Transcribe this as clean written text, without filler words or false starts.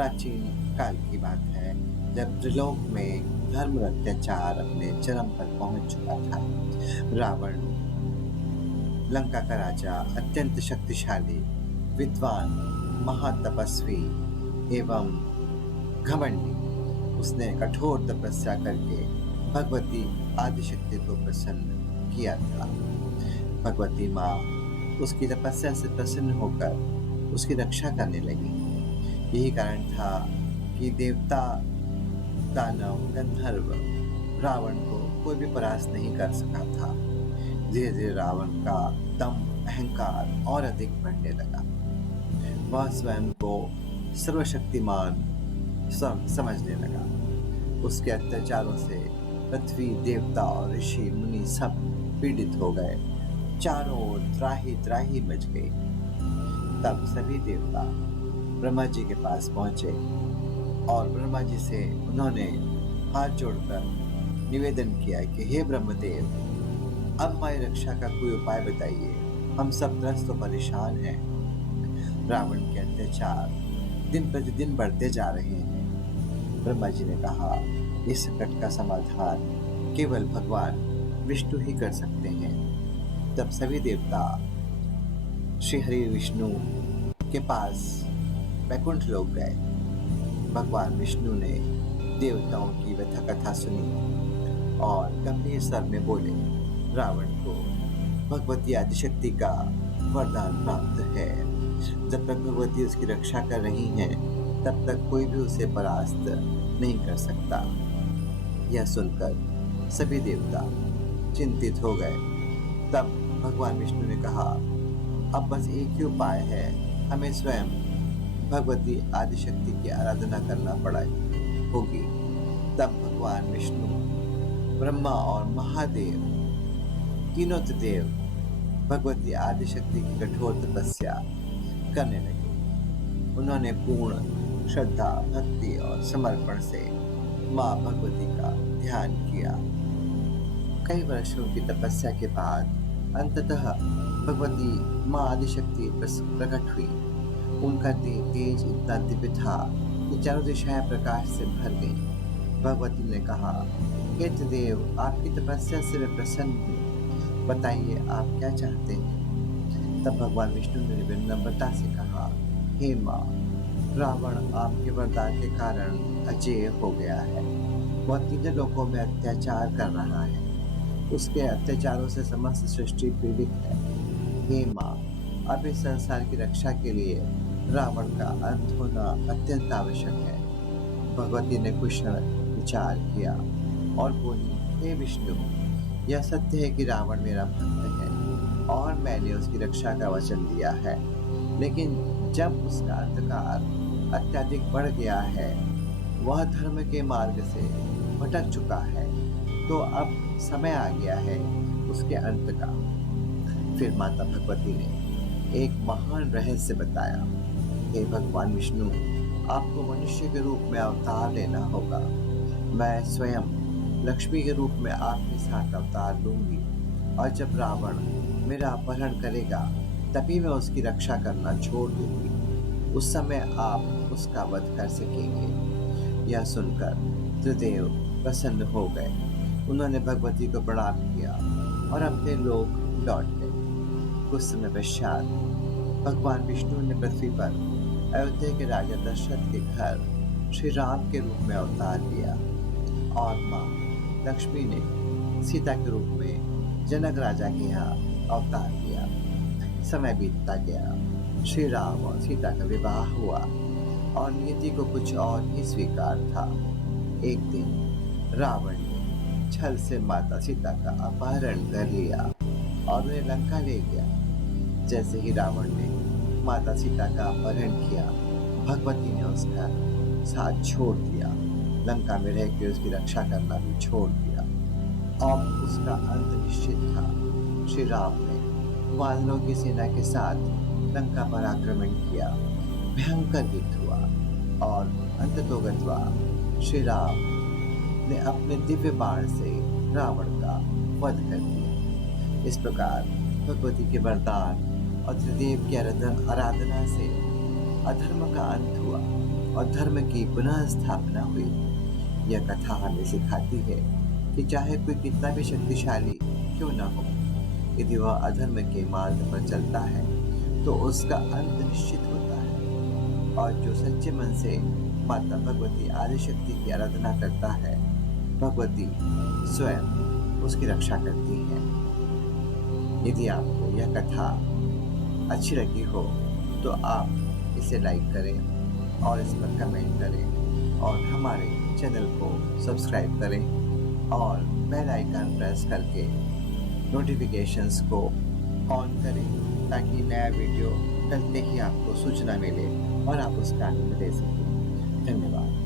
प्राचीन काल की बात है, जब त्रिलोक में धर्म और अत्याचार अपने चरम पर पहुंच चुका था। रावण, लंका का राजा, अत्यंत शक्तिशाली, विद्वान, महातपस्वी एवं घमंडी, उसने कठोर तपस्या करके भगवती आदिशक्ति को प्रसन्न किया था। भगवती माँ उसकी तपस्या से प्रसन्न होकर उसकी रक्षा करने लगी। यही कारण था कि देवता, दानव, गंधर्व रावण को कोई भी परास्त नहीं कर सका था। धीरे धीरे रावण का दम, अहंकार और अधिक बढ़ने लगा। वह स्वयं को सर्वशक्तिमान समझने लगा। उसके अत्याचारों से पृथ्वी, देवता और ऋषि मुनि सब पीड़ित हो गए। चारों ओर त्राही त्राही मच गई। तब सभी देवता ब्रह्मा जी के पास पहुंचे और ब्रह्मा जी से उन्होंने हाथ जोड़कर निवेदन किया कि हे ब्रह्मदेव, अब हमारी रक्षा का कोई उपाय बताइए, हम सब त्रस्त और परेशान हैं। रावण के अत्याचार दिन प्रतिदिन बढ़ते जा रहे हैं। ब्रह्मा जी ने कहा, इस संकट का समाधान केवल भगवान विष्णु ही कर सकते हैं। तब सभी देवता श्री हरि विष्णु के पास वैकुंठ लोक गए। भगवान विष्णु ने देवताओं की व्यथा कथा सुनी और गंभीर स्वर में बोले, रावण को भगवती आदिशक्ति का वरदान प्राप्त है। जब तक भगवती उसकी रक्षा कर रही हैं, तब तक कोई भी उसे परास्त नहीं कर सकता। यह सुनकर सभी देवता चिंतित हो गए। तब भगवान विष्णु ने कहा, अब बस एक ही उपाय है, हमें स्वयं भगवती आदिशक्ति की आराधना करना होगी। तब भगवान विष्णु, ब्रह्मा और महादेव, तीनों देव भगवती आदिशक्ति की कठोर तपस्या करने लगे। उन्होंने पूर्ण श्रद्धा, भक्ति और समर्पण से माँ भगवती का ध्यान किया। कई वर्षों की तपस्या के बाद अंततः भगवती माँ आदिशक्ति प्रकट हुई। उनका तेज इतना दिव्य था कि चारों दिशाएं प्रकाश से भर गई। भगवती ने कहा, हे त्रिदेव, आपकी तपस्या से मैं प्रसन्न हूँ, बताइए आप क्या चाहते हैं। तब भगवान विष्णु ने विनम्रता से कहा, हे माँ, रावण आपके वरदान के कारण अजेय हो गया है। वह तीनों लोकों में अत्याचार कर रहा है। उसके अत्याचारों से समस्त सृष्टि पीड़ित है। हे माँ, अब इस संसार की रक्षा के लिए रावण का अंत होना अत्यंत आवश्यक है। भगवती ने कुछ क्षण विचार किया और बोली, हे विष्णु, यह सत्य है कि रावण मेरा भक्त है और मैंने उसकी रक्षा का वचन दिया है। लेकिन जब उसका अंधकार अत्यधिक बढ़ गया है, वह धर्म के मार्ग से भटक चुका है, तो अब समय आ गया है उसके अंत का। फिर माता भगवती ने एक महान रहस्य बताया, हे भगवान विष्णु, आपको मनुष्य के रूप में अवतार लेना होगा। मैं स्वयं लक्ष्मी के रूप में आपके साथ अवतार लूंगी और जब रावण मेरा अपहरण करेगा, तभी मैं उसकी रक्षा करना छोड़ दूंगी। उस समय आप उसका वध कर सकेंगे। यह सुनकर त्रिदेव प्रसन्न हो गए। उन्होंने भगवती को प्रणाम किया और अपने लोक लौट गए। कुछ समय पश्चात भगवान विष्णु ने पृथ्वी पर अयोध्या के राजा दशरथ के घर श्री राम के रूप में अवतार लिया और माँ लक्ष्मी ने सीता के रूप में जनक राजा के यहाँ अवतार लिया। समय बीतता गया। श्री राम और सीता का विवाह हुआ और नियति को कुछ और ही स्वीकार था। एक दिन रावण ने छल से माता सीता का अपहरण कर लिया और उन्हें लंका ले गया। जैसे ही रावण ने माता सीता का अपहरण किया, भगवती ने उसका साथ छोड़ दिया। लंका में रह के उसकी रक्षा करना भी छोड़ दिया। अब उसका अंत निश्चित था। श्री राम ने वानरों की सेना के साथ लंका पर आक्रमण किया। भयंकर युद्ध हुआ और अंततोगत्वा श्री राम ने अपने दिव्य बाण से रावण का वध कर दिया। इस प्रकार भगवती के वरदान और त्रिदेव की आराधना से अधर्म का अंत हुआ और धर्म की पुनः स्थापना हुई। यह कथा हमें सिखाती है कि चाहे कोई कितना भी शक्तिशाली क्यों न हो, यदि वह अधर्म के मार्ग पर चलता है तो उसका अंत निश्चित होता है। और जो सच्चे मन से माता भगवती आदिशक्ति की आराधना करता है, भगवती स्वयं उसकी रक्षा करती हैं। यदि आपको यह कथा अच्छी लगी हो तो आप इसे लाइक करें और इस पर कमेंट करें और हमारे चैनल को सब्सक्राइब करें और बेल आइकन प्रेस करके नोटिफिकेशंस को ऑन करें ताकि नया वीडियो डलते ही आपको सूचना मिले और आप उसका आनंद ले सकें। धन्यवाद।